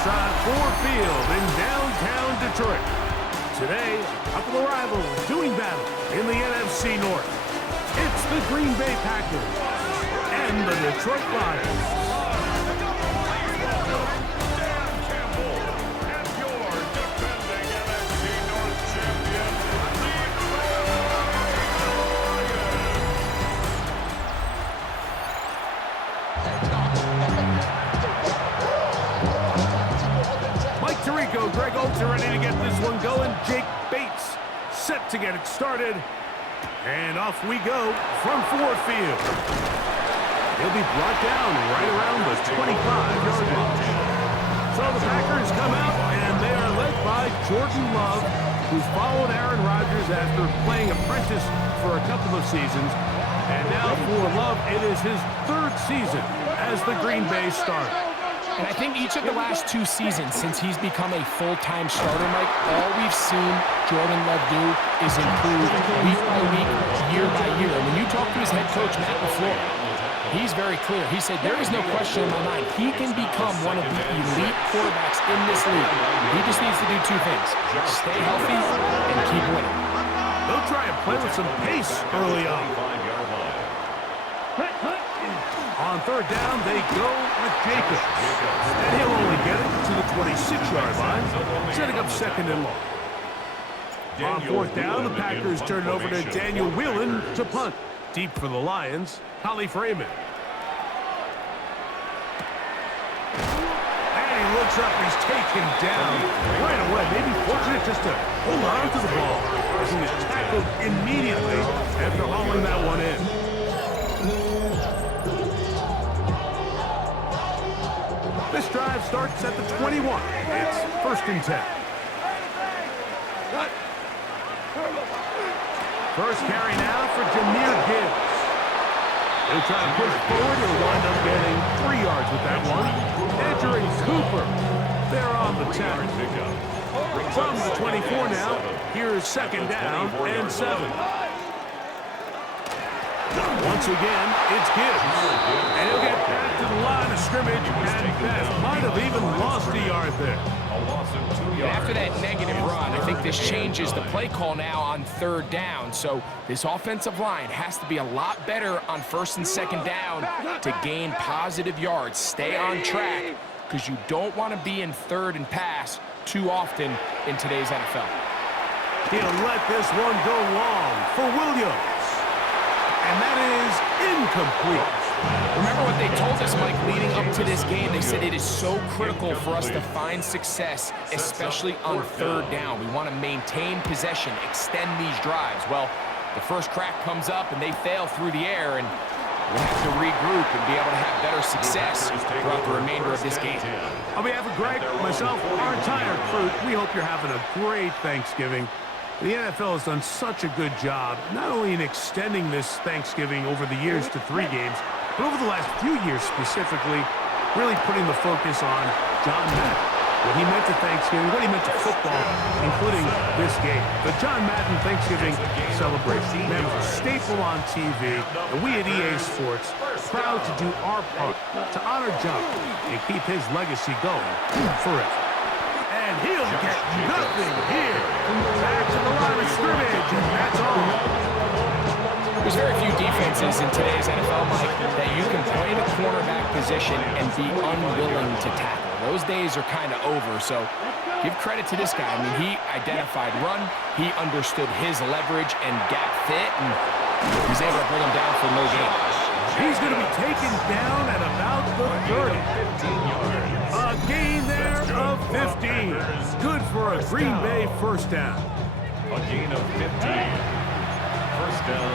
inside Ford Field in downtown Detroit. Today, a couple of rivals doing battle in the NFC North. It's the Green Bay Packers and the Detroit Lions. Greg Olsen ready to get this one going. Jake Bates set to get it started. And off we go from Ford Field. He'll be brought down right around the 25-yard line. So the Packers come out, and they are led by Jordan Love, who's followed Aaron Rodgers after playing apprentice for a couple of seasons. And now for Love, it is his third season as the Green Bay starter. And I think each of the last two seasons, since he's become a full-time starter, Mike, all we've seen Jordan Love do is improve week by week, year by year. And when you talk to his head coach, Matt LaFleur, he's very clear. He said, there is no question in my mind. He can become one of the elite quarterbacks in this league. He just needs to do two things: stay healthy and keep winning. They'll try and play with some pace early on. On third down, they go with Jacobs. And he'll only get it to the 26-yard line, setting up second and long. On fourth down, the Packers turn it over to Daniel Whelan to punt. Deep for the Lions, Holly Freeman. And he looks up, he's taken down right away. Maybe fortunate just to hold on to the ball, as he was tackled immediately after hauling that one in. This drive starts at the 21. It's first and 10. First carry now for Jahmyr Gibbs. He'll try to push forward. He'll wind up getting 3 yards with that one. Edgerrin Cooper, they're on the 10. From the 24 now, here's second down and 7. Once again, it's Gibbs. And he'll get back to the line of scrimmage and best. Might have even lost a yard there. After that negative run, I think this changes the play call now on third down. So this offensive line has to be a lot better on first and second down to gain positive yards. Stay on track, because you don't want to be in third and pass too often in today's NFL. He'll let this one go long for Williams. And that is incomplete. Remember what they told us, Mike, leading up to this game? They said it is so critical for us to find success, especially on third down. We want to maintain possession, extend these drives. Well, the first crack comes up, and they fail through the air, and we'll have to regroup and be able to have better success throughout the remainder of this game. On behalf of Greg, myself, our entire crew, we hope you're having a great Thanksgiving. The NFL has done such a good job, not only in extending this Thanksgiving over the years to 3 games, but over the last few years specifically, really putting the focus on John Madden, what he meant to Thanksgiving, what he meant to football, including this game. The John Madden Thanksgiving celebration, man, was a staple on TV, and we at EA Sports proud to do our part to honor John and keep his legacy going forever. And he'll get nothing here. Back to the line of scrimmage, and that's all. There's very few defenses in today's NFL, Mike, that you can play the cornerback position and be unwilling to tackle. Those days are kind of over, so give credit to this guy. I mean, he identified run, he understood his leverage and gap fit, and he's able to bring him down for no gain. He's going to be taken down at about the 30. A gain there of 15. Good for a Green Bay first down. A gain of 15. First down.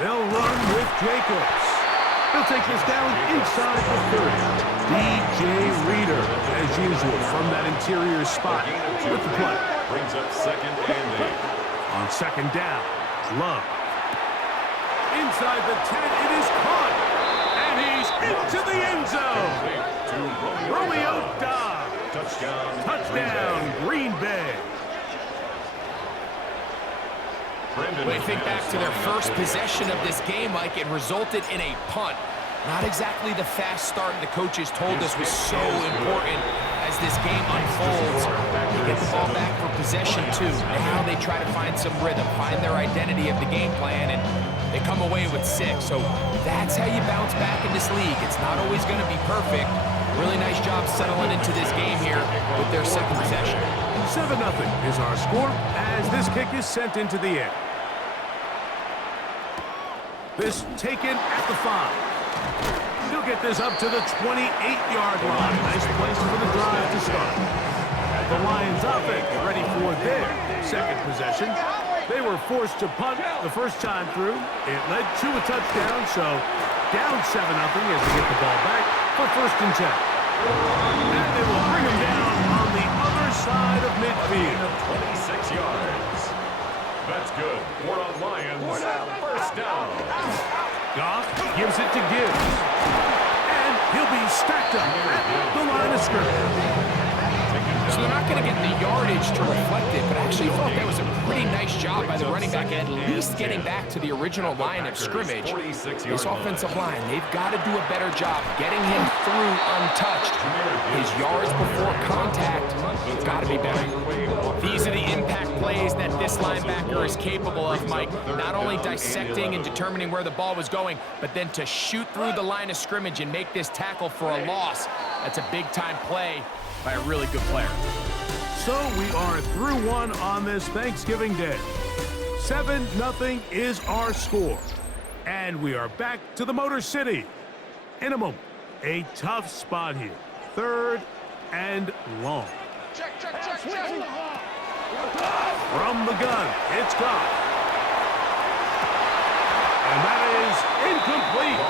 They'll run with Jacobs. He'll take this down inside the 30. DJ Reader, as usual, from that interior spot with the play. Brings up second and 8. On second down, Love. Inside the 10, it is caught. And he's into the end zone. Romeo Doubs. Touchdown, Green Bay. When you think back to their first possession of this game, Mike, it resulted in a punt. Not exactly the fast start the coaches told us was so important as this game unfolds. They get the ball back for possession too. Now they try to find some rhythm, find their identity of the game plan, and they come away with 6. So that's how you bounce back in this league. It's not always going to be perfect. Really nice job settling into this game here with their second possession. 7-0 is our score as this kick is sent into the air. This taken at the 5. He'll get this up to the 28-yard line. Nice place for the drive to start. The Lions offense ready for their second possession. They were forced to punt the first time through. It led to a touchdown, so down 7-0 as they get the ball back for 1st and 10. And they will bring him down on the other side of midfield. 26 yards. That's good. We're on Lions. 1st down. Goff gives it to Gibbs. And he'll be stacked up at the line of scrimmage. So they're not going to get the yardage to reflect it, but I actually thought that was a pretty nice job by the running back, at least getting back to the original line of scrimmage. This offensive line, they've got to do a better job getting him through untouched. His yards before contact have got to be better. These are the impact plays that this linebacker is capable of, Mike. Not only dissecting and determining where the ball was going, but then to shoot through the line of scrimmage and make this tackle for a loss. That's a big-time play by a really good player. So we are through one on this Thanksgiving Day. 7-0 is our score. And we are back to the Motor City. In a moment, a tough spot here. 3rd and long. Check. From the gun, it's gone. And that is incomplete.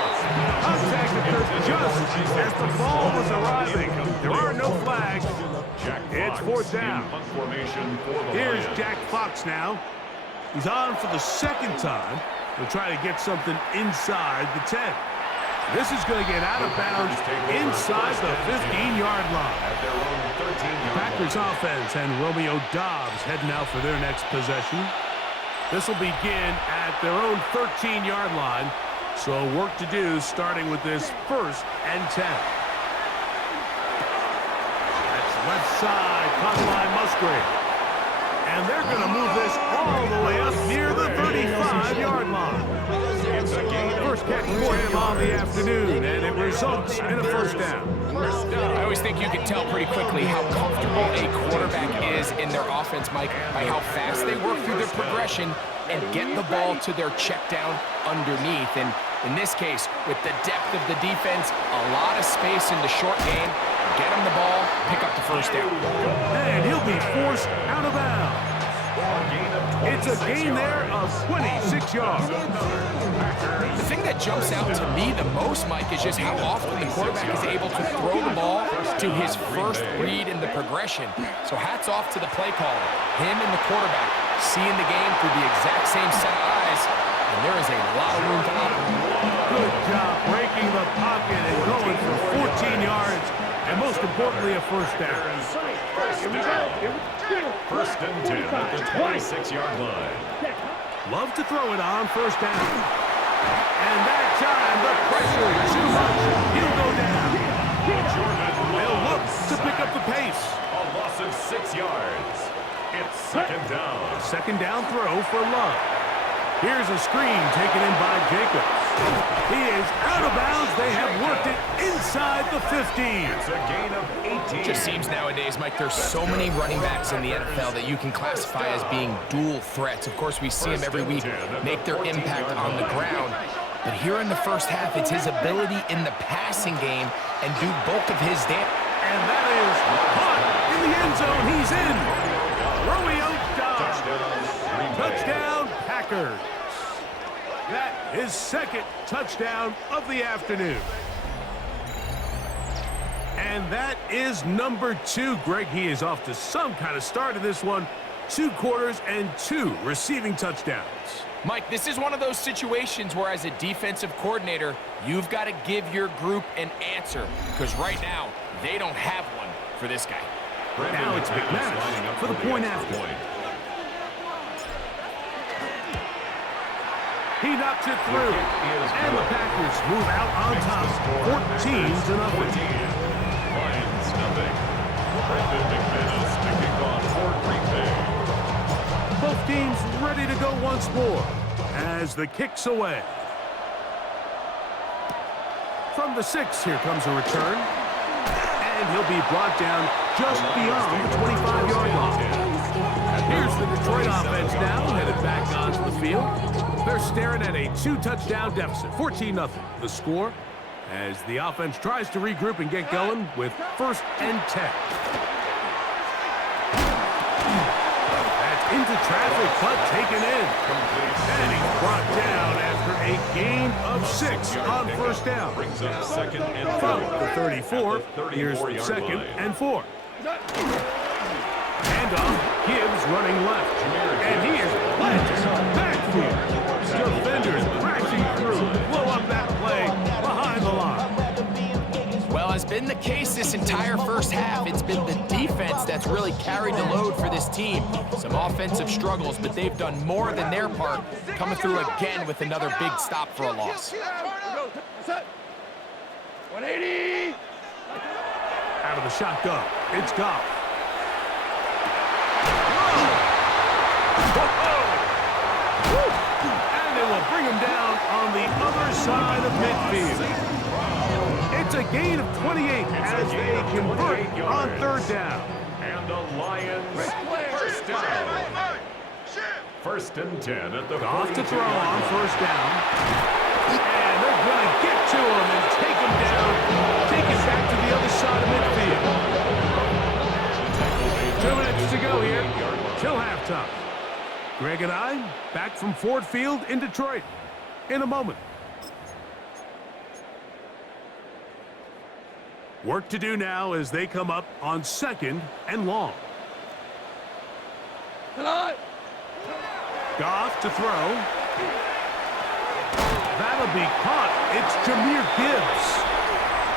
Contact occurred just as the ball was arriving. There are no flags. It's 4th down. Here's Jack Fox now. He's on for the 2nd time. He'll try to get something inside the 10. This is going to get out of bounds inside the 15-yard line. Packers offense and Romeo Doubs heading out for their next possession. This will begin at their own 13-yard line. So work to do starting with this 1st and 10. That's left side, caught by Musgrave. And they're going to move this all the way up near the 35-yard line. First catch for him on the afternoon, and it results in a 1st down. I always think you can tell pretty quickly how comfortable a quarterback is in their offense, Mike, by how fast they work through their progression and get the ball to their check down underneath. And in this case, with the depth of the defense, a lot of space in the short game, get him the ball, pick up the 1st down. And he'll be forced out of bounds. It's a gain there of 26 yards. The thing that jumps out to me the most, Mike, is just how often the quarterback is able to throw the ball to his first read in the progression. So hats off to the play caller. Him and the quarterback seeing the game through the exact same set of eyes, and there is a lot of room to operate. Good job breaking the pocket and going for 14 yards, and most importantly, a 1st down. 1st and 10 at the 26-yard line. Love to throw it on 1st down. And that time, the pressure too much. He'll go down. They'll look to pick up the pace. A loss of 6 yards. It's 2nd down. 2nd down throw for Love. Here's a screen taken in by Jacobs. He is out of bounds. They have worked it inside the 15. It's a gain of 18. Just seems nowadays, Mike, there's so many running backs in the NFL that you can classify as being dual threats. Of course, we see them every week make their impact on the ground. But here in the 1st half, it's his ability in the passing game and do bulk of his damage. And that is caught in the end zone. He's in. Romeo Doubs. Touchdown, Packers. That is 2nd touchdown of the afternoon. And that is number 2. Greg, he is off to some kind of start in this one. 2 quarters and 2 receiving touchdowns. Mike, this is one of those situations where as a defensive coordinator, you've got to give your group an answer, because right now, they don't have one for this guy. Now it's McManus for the point after. He knocks it through. And the Packers move out on top, 14-0. Lions nothing. Brendan McManus to kick off for Green Bay. Both teams ready to go once more as the kick's away. From the 6, here comes a return. And he'll be brought down just beyond the 25-yard line. Here's the Detroit offense now, headed back onto the field. They're staring at a 2-touchdown deficit, 14-0. The score as the offense tries to regroup and get going with 1st and 10. That's into traffic, but taken in. And he's brought down after a gain of 6 on 1st down. Brings up 2nd and 4. From the 34, here's 2nd and 4. Handoff, Gibbs running left. And he is planted backfield. Defenders crashing through. Blow up that play behind the line. Well, has been the case this entire first half. It's been the defense that's really carried the load for this team. Some offensive struggles, but they've done more than their part, coming through again with another big stop for a loss. 180. Out of the shotgun, it's Goff. And they will bring him down on the other side of midfield. It's a gain of 28 as they convert on 3rd down. And the Lions first down. 1st and 10 at the Goff to 42 throw on 1st down. And they're going to get to him and take him down. Take it back to the other side of midfield. 2 minutes to go here till halftime. Greg and I back from Ford Field in Detroit in a moment. Work to do now as they come up on 2nd and long. Goff to throw. That'll be caught. It's Jahmyr Gibbs.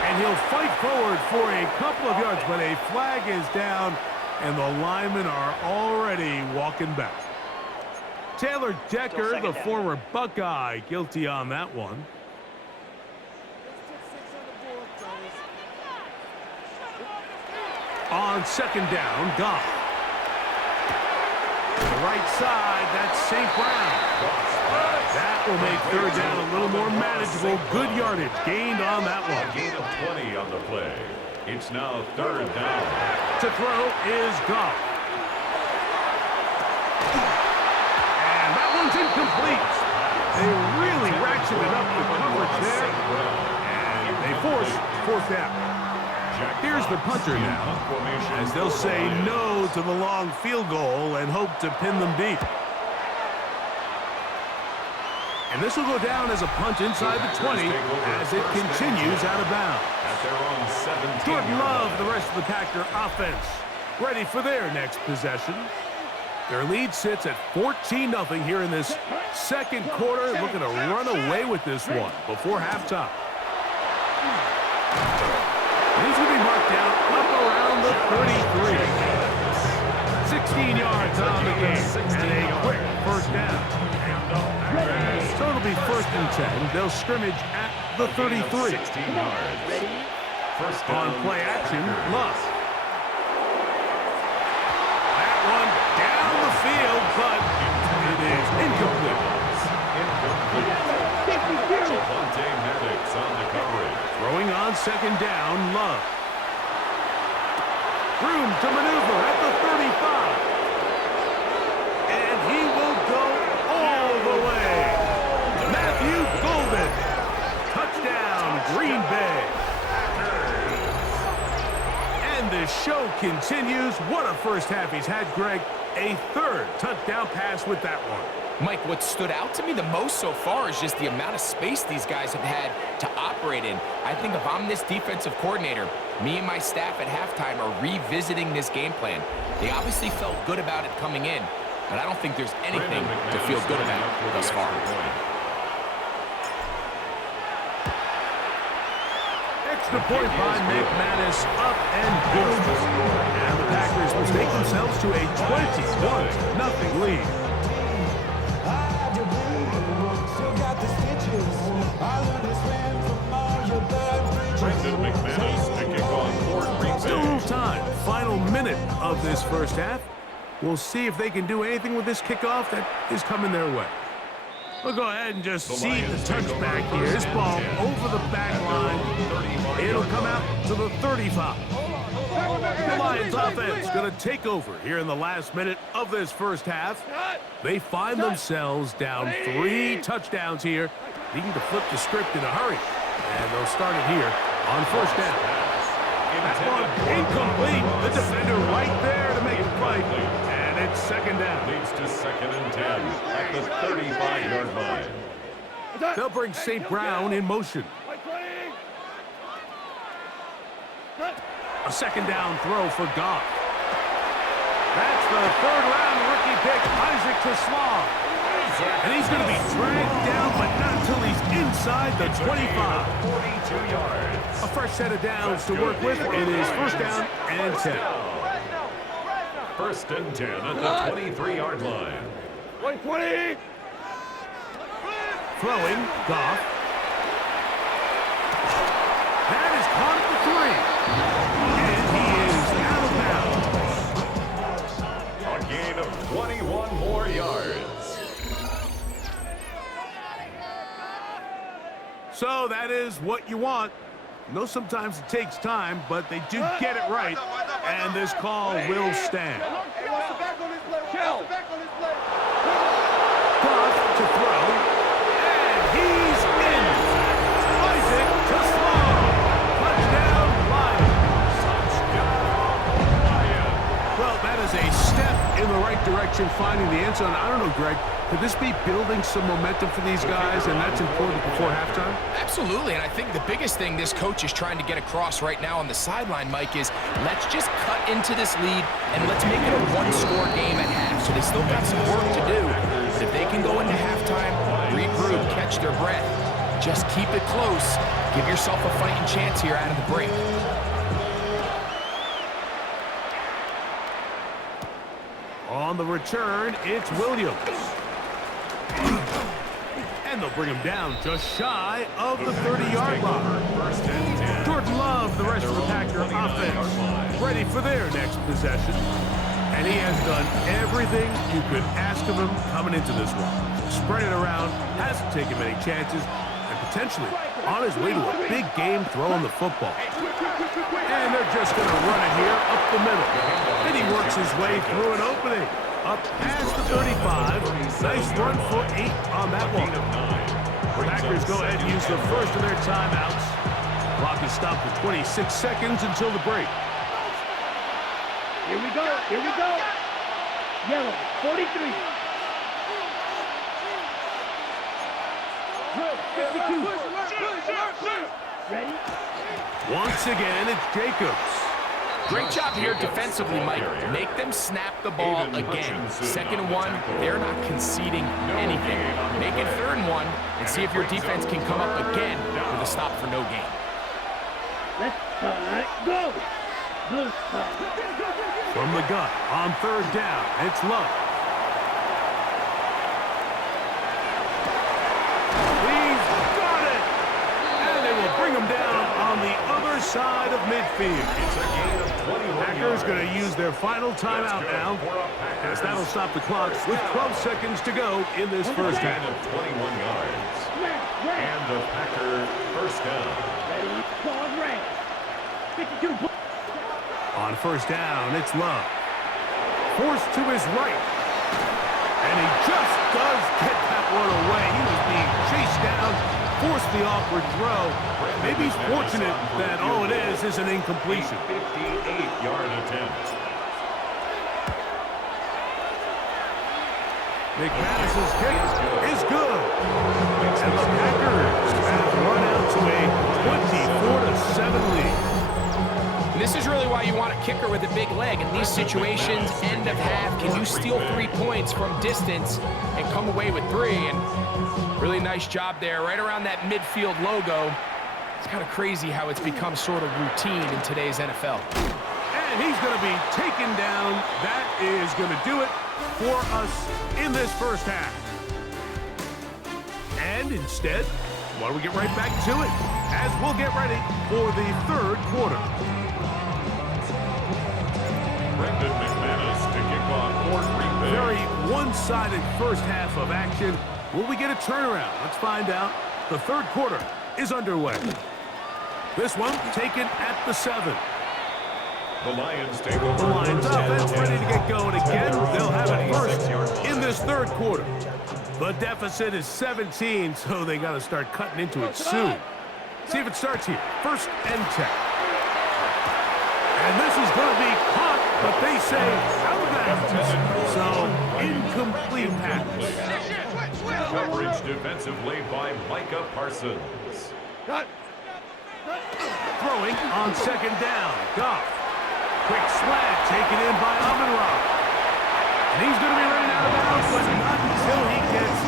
And he'll fight forward for a couple of yards, but a flag is down, and the linemen are already walking back. Taylor Decker, the former Buckeye, guilty on that one. On 2nd down, Goff. The right side, that's St. Brown. That will make 3rd down a little more manageable. Good yardage gained on that one. Gain of 20 on the play. It's now 3rd down. To throw is Goff. And that one's incomplete. They really ratcheted up the coverage there. And they force 4th down. Here's the punter now, as they'll say no to the long field goal and hope to pin them deep. And this will go down as a punt inside the 20 as it continues out of bounds. Jordan Love, the rest of the Packer offense, ready for their next possession. Their lead sits at 14-0 here in this 2nd quarter, looking to run away with this one before halftime. He's going to be marked down up around the 33. 16 yards on the game and a quick 1st down. So it'll be 1st and 10. They'll scrimmage at the 33. 16 yards. First On down. play action, Love. That one down the field, but it is incomplete. Javonte Maddox on the coverage. Throwing on 2nd down, Love. Room to maneuver at the 35. And he will go all the way. Matthew Golden. Touchdown, Green Bay. And the show continues. What a first half he's had, Greg. A 3rd touchdown pass with that one. Mike, what stood out to me the most so far is just the amount of space these guys have had to operate in. I think if I'm this defensive coordinator, me and my staff at halftime are revisiting this game plan. They obviously felt good about it coming in, but I don't think there's anything to feel good about thus far. Extra point by McManus, up and good. And the Packers will take themselves to a 21-0 lead. minute of this first half. We'll see if they can do anything with this kickoff that is coming their way. We'll go ahead and just see the touchback here. This ball over the back line. It'll come out to the 35. The Lions offense going to take over here in the last minute of this first half. They find themselves down 3 touchdowns here, needing to flip the script in a hurry. And they'll start it here on first down. That one incomplete. The defender right there to make the play. And it's second down. Leads to 2nd and 10 at the 35-yard line. They'll bring St. Brown in motion. A second down throw for Goff. That's the third-round rookie pick, Isaac Slaw. And he's going to be dragged down, but not until he's inside the 25. 42 yards. A fresh set of downs to work with. It is first down and 10. 1st and 10 at the 23-yard line. 120. Throwing, Goff. That is caught at the 3. And he is out of bounds. A gain of 21 more yards. So that is what you want. I know sometimes it takes time, but they do get it right. And this call will stand. Goff to throw. And he's in. Isaac Slaw. Touchdown, Lions. Well, that is a step in the right direction, finding the end zone. I don't know, Greg. Could this be building some momentum for these guys, and that's important before halftime? Absolutely, and I think the biggest thing this coach is trying to get across right now on the sideline, Mike, is let's just cut into this lead and let's make it a one-score game at half. So they still got some work to do, but if they can go into halftime, regroup, catch their breath, just keep it close, give yourself a fighting chance here out of the break. On the return, it's Williams. And they'll bring him down just shy of the 30-yard line. Jordan Love, the rest of the Packer offense, ready for their next possession. And he has done everything you could ask of him coming into this one. Spread it around, hasn't taken many chances, and potentially on his way to a big game throwing the football. And they're just going to run it here up the middle. And he works his way through an opening. Up past the 35. Nice run for 8 on that one. Packers go ahead and use the first of their timeouts. Clock is stopped at 26 seconds until the break. Here we go. Here we go. Yellow, 43. Good, 52. Ready? Once again, it's Jacobs. Great job here defensively, Mike. Make them snap the ball again. 2nd and 1, they're not conceding anything. Make it 3rd and 1 and see if your defense can come up again with a stop for no gain. Let's go. Good. From the gun on 3rd down, it's Love. He's got it! And they will bring him down on the other side of midfield. It's a gain of 21 Packers going to use their final timeout now, as that'll stop the clock with 12 seconds to go in this first half. of 21 yards. And the Packer first down. Ready? Ball red. 52. On first down, it's Love. Forced to his right. And he just does get that one away. He was being chased down, forced the awkward throw. Maybe he's fortunate that all it is an incompletion. 58-yard attempt. McManus's kick is good. And the Packers have run out to a 24-7 lead. And this is really why you want a kicker with a big leg. In these situations, end of half, can you steal 3 points from distance and come away with 3? And really nice job there, right around that midfield logo. It's kind of crazy how it's become sort of routine in today's NFL. And he's going to be taken down. That is going to do it for us in this first half. And instead, why don't we get right back to it as we'll get ready for the 3rd quarter. Brendan McManus to kick off for Green Bay. Very one-sided first half of action. Will we get a turnaround? Let's find out. The third quarter is underway. This one taken at the 7. The Lions take over. The Lions offense ready to get going again. They'll have it first in this third quarter. The deficit is 17, so they got to start cutting into it soon. See if it starts here. First and 10. And this is going to be caught, but they say out of bounds. So, incomplete pass. Coverage defensively by Micah Parsons. Throwing on second down. Goff. Quick slant taken in by Amon-Ra. And he's going to be running out of bounds, but not until he gets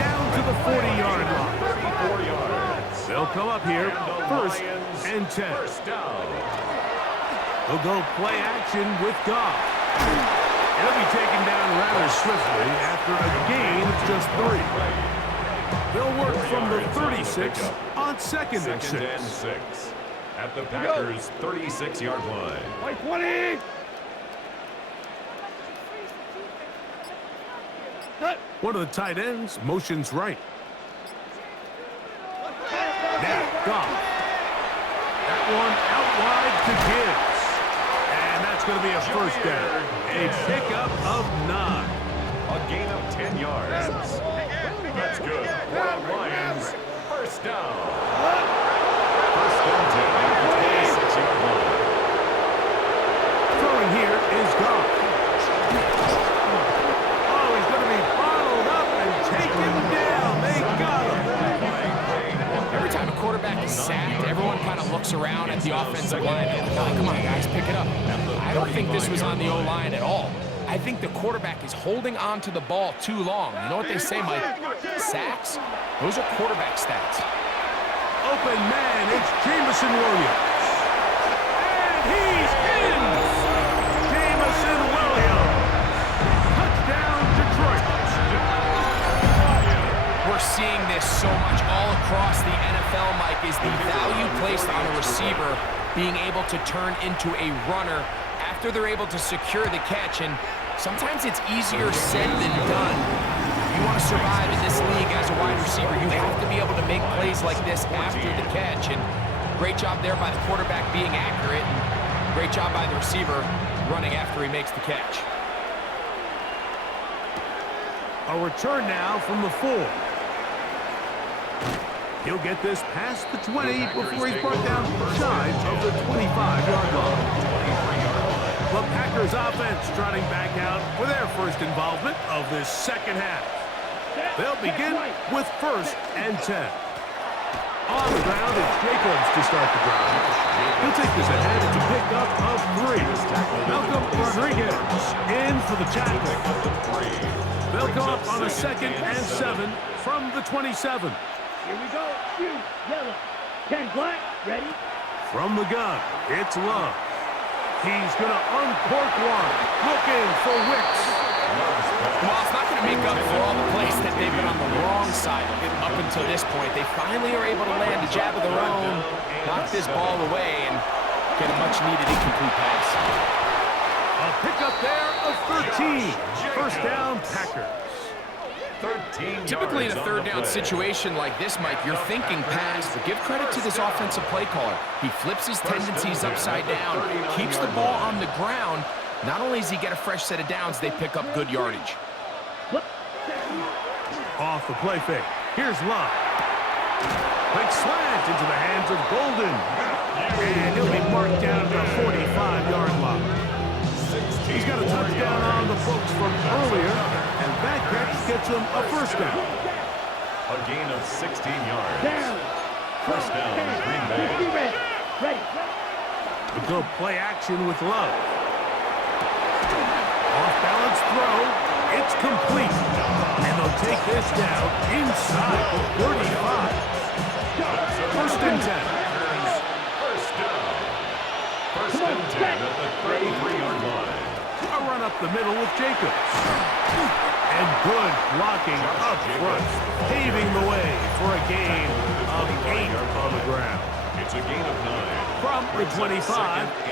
down to the 40-yard line. 34 yards. They'll come up here, first and 10. First down. They'll go play action with Goff. He'll be taken down rather swiftly after a gain of just 3. They'll work from the 36 on second and 6. At the Packers' 36-yard line. Like 20. One of the tight ends motions right. Now, Goff. That one out wide to Gibbs. And that's going to be a first down. A pickup of 9. A gain of 10 yards. That's good. For the Lions, first down. First and 10 at the 26-yard line. Throwing here is Goff. Oh, he's going to be bottled up and taken down. They got him. Every time a quarterback is sacked, everyone kind of looks around at the offensive line. Oh, come on, guys, pick it up. I don't think this was on the O-line at all. I think the quarterback is holding on to the ball too long. You know what they say, Mike? Sacks? Those are quarterback stats. Open man, it's Jameson Williams. And he's in! Jameson Williams. Touchdown, Detroit. We're seeing this so much all across the NFL, Mike, is the value placed on a receiver being able to turn into a runner after they're able to secure the catch. And sometimes it's easier said than done. You want to survive in this league as a wide receiver, you have to be able to make plays like this after the catch. And great job there by the quarterback being accurate, and great job by the receiver running after he makes the catch. A return now from the 4. He'll get this past the 20 before he's brought down shy of the 25-yard line. The Packers offense trotting back out for their first involvement of this second half. They'll begin with first and 10. On the ground, it's Jacobs to start the drive. He'll take this ahead. It's a pickup of 3. Malcolm Rodriguez in for the tackle. They'll go up on a second and 7 from the 27. Here we go. Shoot. Yellow. 10 black. Ready? From the gun, it's Love. He's going to uncork one. Looking for Wicks. Well, it's not going to make up for all the plays that they've been on the wrong side of it up until this point. They finally are able to land a jab of their own, knock this ball away, and get a much-needed incomplete pass. A pickup there of 13. First down, Packers. Typically in a third down situation like this, Mike, you're thinking pass, but give credit to this offensive play caller. He flips his tendencies upside down, keeps the ball on the ground. Not only does he get a fresh set of downs, they pick up good yardage. Off the play fake. Here's Love. Quick slant into the hands of Golden. And he'll be marked down to the 45-yard line. He's got a touchdown on the books from earlier, and that catch gets him a first down. A gain of 16 yards. Down. First down, Green Bay. Ready. The go play action with Love. Off-balance throw. It's complete. And they'll take this down inside the 35. First and 10. First down. First and 10 at the 33-yard line. A run up the middle with Jacobs. And good blocking up front, paving the way for a gain of 8 on the ground. It's a gain of 9. From the 25,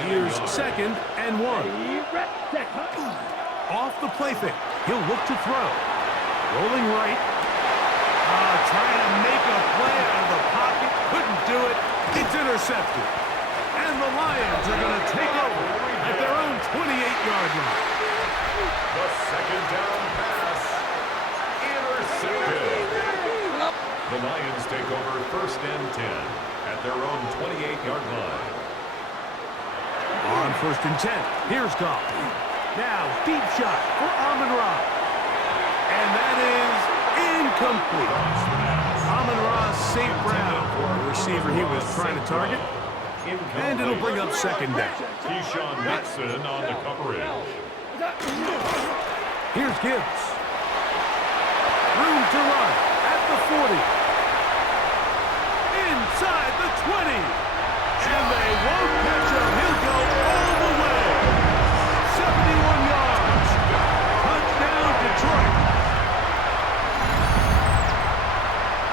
here's 2nd and 1. Off the play fake. He'll look to throw. Rolling right. Trying to make a play out of the pocket. Couldn't do it. It's intercepted. And the Lions are going to take over at their own 28-yard line. The second down pass. Intercepted. The Lions take over 1st and 10 at their own 28-yard line. On 1st and 10, here's Goff. Now, deep shot for Amon-Ra. And that is incomplete. Amon-Ra St. Brown, the receiver he was trying to target. And it'll bring up 2nd down. Keyshawn Nixon on the coverage. Here's Gibbs. Room to run at the 40. Inside the 20. And they won't catch him. He'll go all the way. 71 yards. Touchdown, Detroit.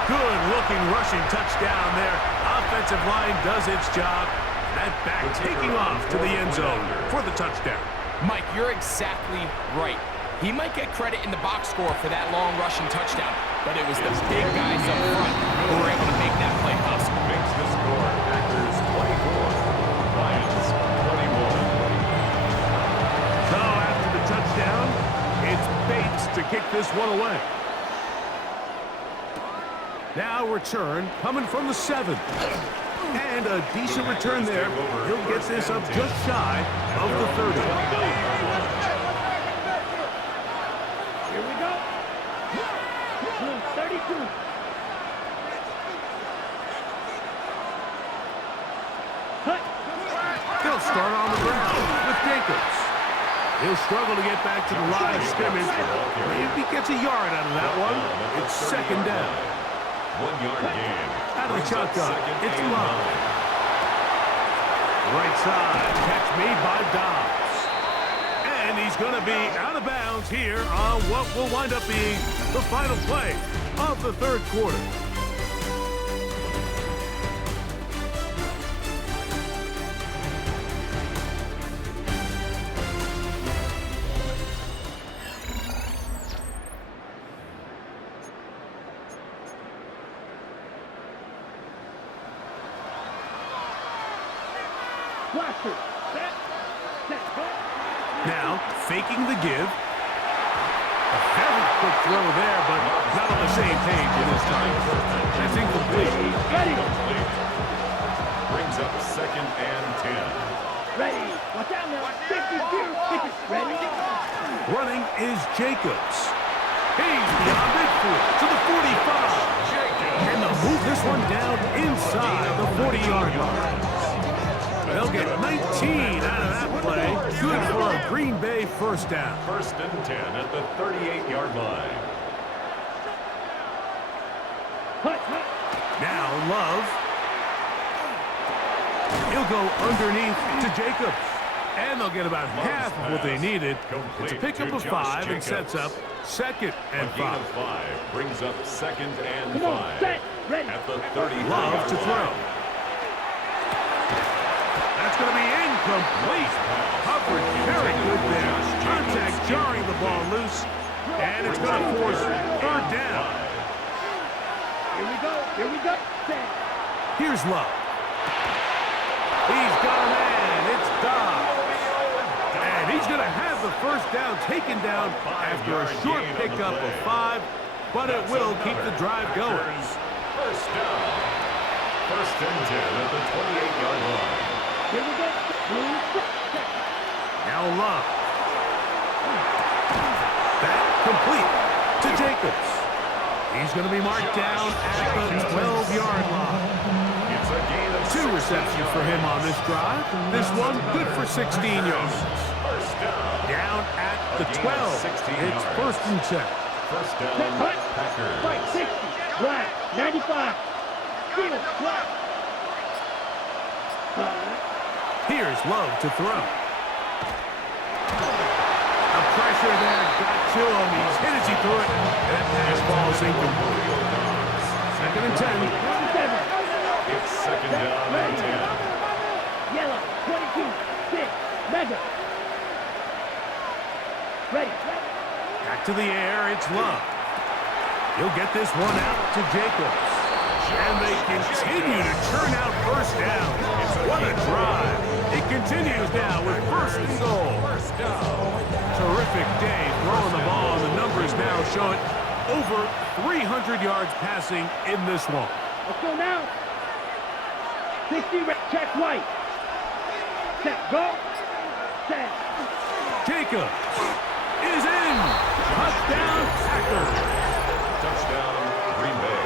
Good-looking rushing touchdown there. Offensive line does its job. That back taking off to the end zone for the touchdown. Mike, you're exactly right. He might get credit in the box score for that long rushing touchdown, but it was the big guys up front who were able to make that play possible. Makes the score Packers 24, Lions 21. So after the touchdown, it's Bates to kick this one away. Now return coming from the 7. And a decent return there. He'll get this up just shy of the 30. Here we go. 32. They'll start on the ground with Jacobs. He'll struggle to get back to the line of scrimmage. Maybe he gets a yard out of that one. It's 2nd down. 1-yard gain. Out of the shotgun, it's Love. Right side, catch made by Dobbs. And he's going to be out of bounds here on what will wind up being the final play of the 3rd quarter. Now, faking the give. A very quick throw there, but not on the same page in this time. That's incomplete. Incomplete. Brings up 2nd and 10. Ready. Watch out now. 52. Ready. Running is Jacobs. He's beyond midfield to the 45. And they'll move this one down inside the 40-yard line. They'll get 19 out of that play. Good for a Green Bay 1st down. 1st and 10 at the 38-yard line. Now Love. He'll go underneath to Jacobs. And they'll get about half of what they needed. It's a pickup of 5 and sets up 2nd and 5. Gain of 5 brings up 2nd and 5 Come on, set, ready. at the 30-yard Love to throw. line. That's going to be incomplete. Coverage very good there. Contact jarring the ball loose. And it's going to force 3rd down. Here we go. Here we go. Set. Here's Love. He's got a man. It's Dobbs. And he's going to have the 1st down taken down after a short pickup of 5. But it will keep the drive going. 1st down. 1st and 10 at the 28-yard line. Here we go. Now Love. That complete to Jacobs. He's going to be marked down at the 12-yard line. It's a gain of 2 receptions for him on this drive. This one good for 16 yards. 1st down. Down at the 12. It's 1st and 10. 1st down, Packers. Right, 60. Black. 95. Steal. Black. Here's Love to throw. A pressure there got to him. He's hit as he threw it. And that pass ball is incomplete. 2nd and 10. It's 2nd down and 10. 6, mega. Ready. Back to the air, it's Love. He'll get this one out to Jacobs. And they continue to churn out first down. What a drive. It continues now with first and goal. Terrific day throwing the ball. The numbers now show it over 300 yards passing in this one. Let's go now. 60, check white. Set, go. Set. Jacobs is in. Touchdown, Packers. Touchdown, Green Bay.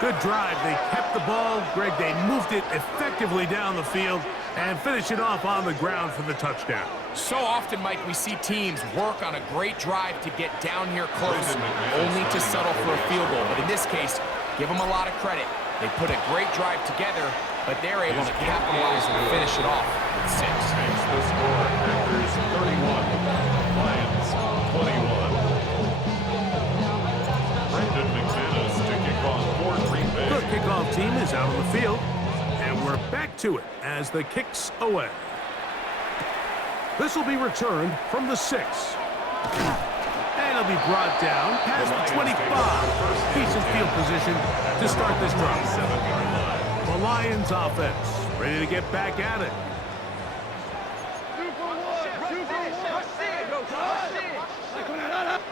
Good drive. They kept the ball. Greg, they moved it effectively down the field and finish it off on the ground for the touchdown. So often, Mike, we see teams work on a great drive to get down here close, only to settle for a field goal. But in this case, give them a lot of credit. They put a great drive together, but they're able to capitalize and finish it off with 6. Makes the score Packers 31, Lions 21. Brandon McManus to kick off for Green Bay. The kickoff team is out on the field, and we're back to it as the kick's away. This will be returned from the 6. And it'll be brought down past the 25. Decent field position to start this drive. The Lions offense ready to get back at it.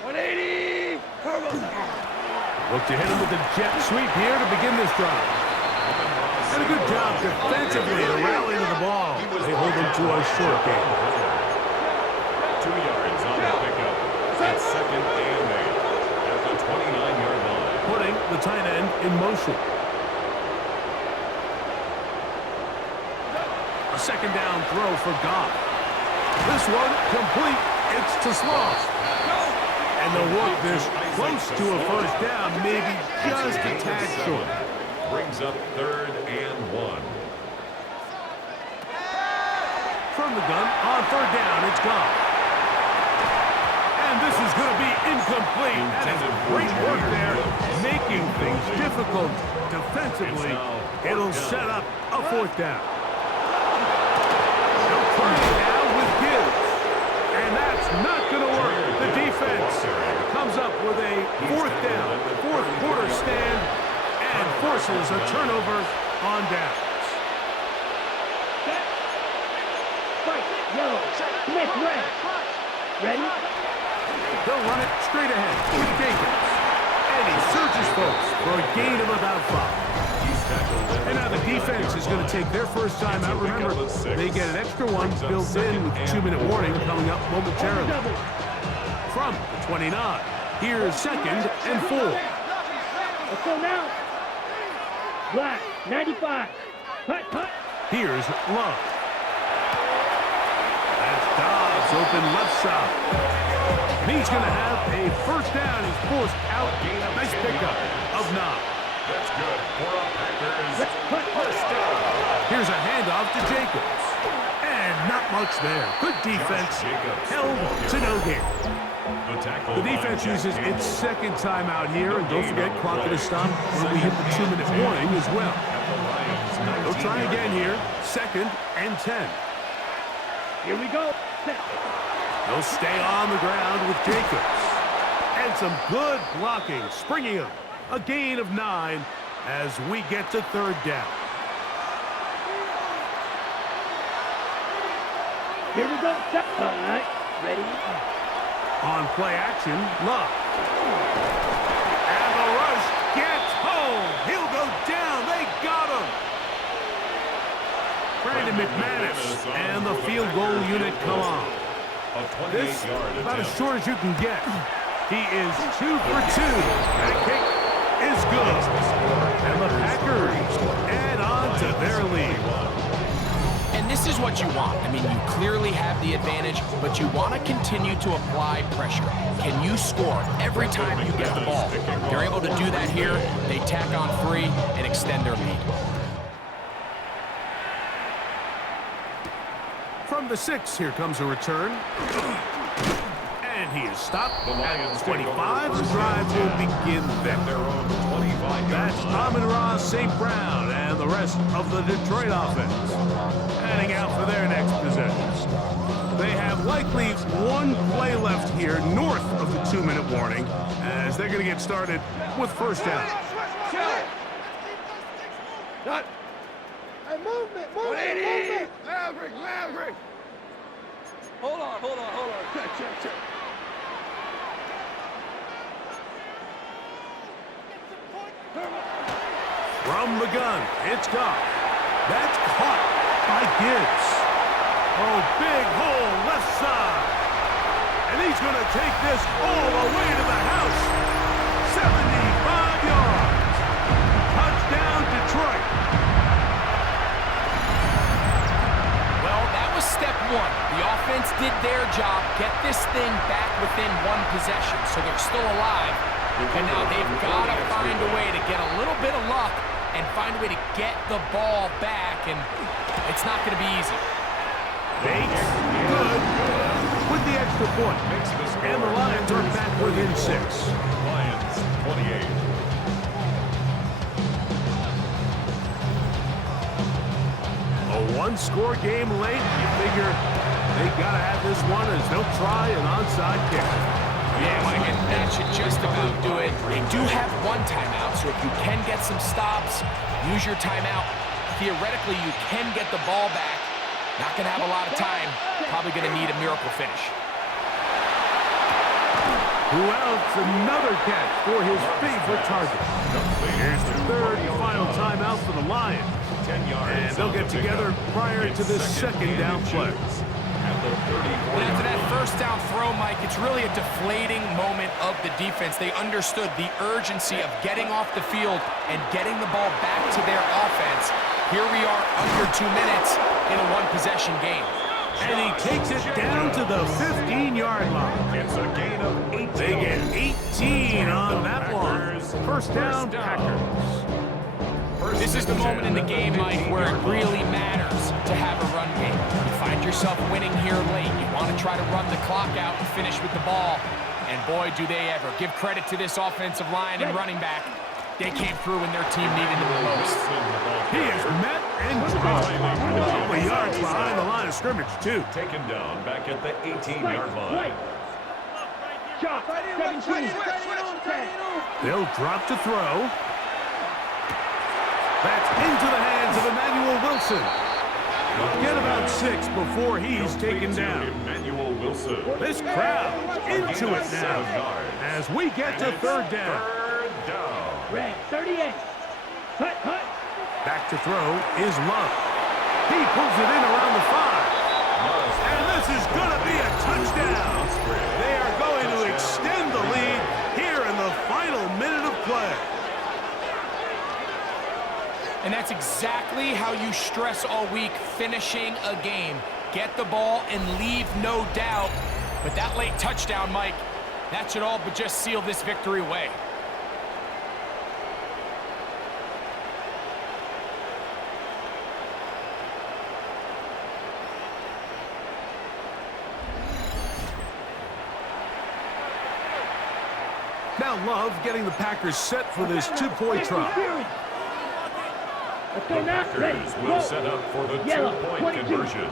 180. Look to hit him with a jet sweep here to begin this drive. And a good job defensively to rally to the ball. They hold him to a short game. 2 yards on the pickup. It's second and 8 at the 29-yard line. Putting the tight end in motion. A second down throw for Goff. This one complete. It's to Sloss. And they'll work this close to a first down, maybe just a tad short. Brings up 3rd and 1. From the gun, on 3rd down, it's Goff. And this is going to be incomplete. That is great work there, making things difficult defensively. It'll set up a 4th down. They'll try it now with Gibbs. And that's not going to work. The defense comes up with a 4th down, 4th quarter stand, and forces a turnover on downs. Fight, yellow, Smith, red. Ready? They'll run it straight ahead with Jacobs. And he surges folks for a gain of about 5. And now the defense is going to take their first time out. Remember, they get an extra one built in with 2-minute warning coming up momentarily. From the 29, here's 2nd and 4. Let's go now. Black, 95. Hut. Here's Love. That's Dobbs open left side. And he's going to have a first down. He's forced out. Nice pickup of 9. That's good for a Packers first down. Here's a handoff to Jacobs. And not much there. Good defense. Held to no gain. The defense uses its 2nd timeout here. And don't forget, clock to stop when we hit the 2-minute warning as well. They'll try again here. 2nd and 10. Here we go. Set. They'll stay on the ground with Jacobs. And some good blocking, springing him. A gain of 9 as we get to 3rd down. Here we go. Set. All right. Ready? On play action, Love. And the rush gets home. He'll go down. They got him. Brandon McManus and the field goal unit come on. This about as short as you can get. He is 2 for 2. That kick is good. And the Packers add on to their lead. And this is what you want. I mean, you clearly have the advantage, but you want to continue to apply pressure. Can you score every time you get the ball? They're able to do that here. They tack on 3 and extend their lead. From the 6, here comes a return. And he is stopped The at Lions the take over 25. The first drive down will begin then. at their own 25-yard That's line. Amon-Ra St. Brown and the rest of the Detroit offense heading out for their next possession. They have likely one play left here north of the 2-minute warning as they're going to get started with first down. Cut. Hey, movement. Maverick. Hold on. Check. From the gun, it's gone. That's caught by Gibbs. Oh, big hole left side. And he's going to take this all the way to the house. 75 yards. Touchdown, Detroit. Well, that was step one. The offense did their job, get this thing back within one possession, so they're still alive. And now they've got to find a way to get a little bit of luck and find a way to get the ball back, and it's not going to be easy. Bates, good, with the extra point. And the Lions are back within 6. Lions 28. A one-score game late. You figure they got to have this one as they'll try an onside kick. Yeah, Mike, and that should just about do it. They do have one timeout, so if you can get some stops, use your timeout. Theoretically, you can get the ball back. Not going to have a lot of time. Probably going to need a miracle finish. Who else? Another catch for his favorite target. Here's the third and final timeout for the Lions. 10 yards. And they'll get together prior to this second down play. And after that first down throw, Mike, it's really a deflating moment of the defense. They understood the urgency of getting off the field and getting the ball back to their offense. Here we are under 2 minutes in a one-possession game. And he takes it down to the 15-yard line. It's a gain of 18. They get 18 on that one. First down, Packers. This is the moment in the game, Mike, where it really matters to have a run game. You find yourself winning here late. You want to try to run the clock out and finish with the ball. And boy, do they ever. Give credit to this offensive line and running back. They came through when their team needed them the most. He is met and dropped. A couple of yards behind the line of scrimmage, too. Taken down back at the 18-yard line. Chop. 17. They'll drop to throw. That's into the hands of Emmanuel Wilson. Get about 6 before he's taken down. Emmanuel Wilson. This crowd into it now as we get to third down. Third down. Red 38. Cut. Back to throw is Love. He pulls it in around the 5. And this is going to be a touchdown. They are going to extend the lead here in the final minute of play. And that's exactly how you stress all week, finishing a game. Get the ball and leave no doubt. But that late touchdown, Mike, that should all but just seal this victory away. Now Love getting the Packers set for this two-point try. The Packers will set up for the two-point conversion.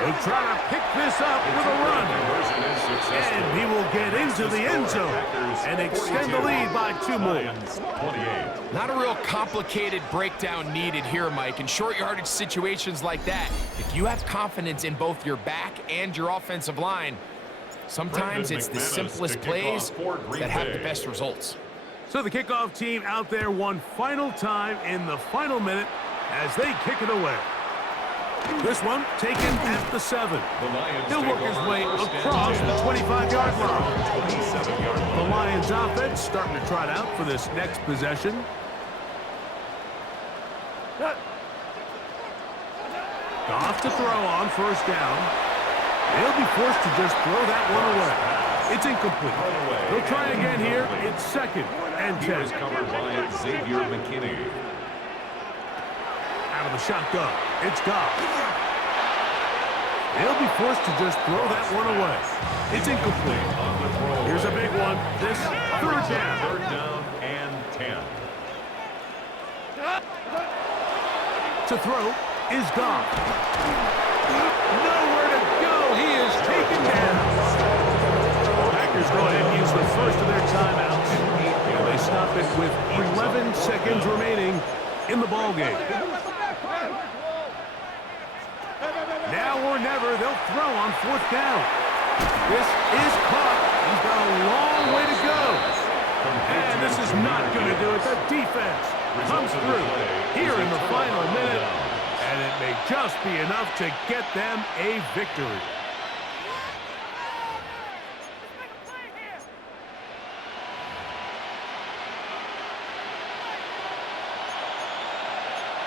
They'll try to pick this up with a run. And he will get into the end zone and extend the lead by 2 more. Not a real complicated breakdown needed here, Mike. In short yardage situations like that, if you have confidence in both your back and your offensive line, sometimes it's the simplest plays that have the best results. So the kickoff team out there one final time in the final minute as they kick it away. This one taken at the 7. He'll work his way across the 25-yard line. The Lions offense starting to trot out for this next possession. Goff to throw on first down. They'll be forced to just throw that one away. It's incomplete. They'll try again here. It's 2nd and 10. He is covered by Xavier McKinney. Out of the shotgun, it's Goff. He'll be forced to just throw that one away. It's incomplete. Here's a big one. This third down. Third down and 10. To throw is Goff. Nowhere to go. He is taken down. Packers go ahead and use the first of their timeouts. And they stop it with 11 seconds remaining in the ballgame. Now or never, they'll throw on fourth down. This is caught. He's got a long way to go. And this is not going to do it. The defense comes through here in the final minute. And it may just be enough to get them a victory.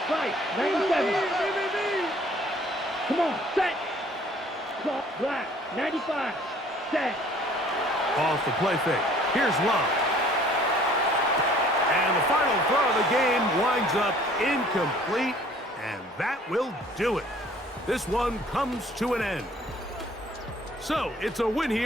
Right, 97. Come on, set. Black, 95. Set. Off the play fake. Here's Love. And the final throw of the game winds up incomplete, and that will do it. This one comes to an end. So, it's a win here.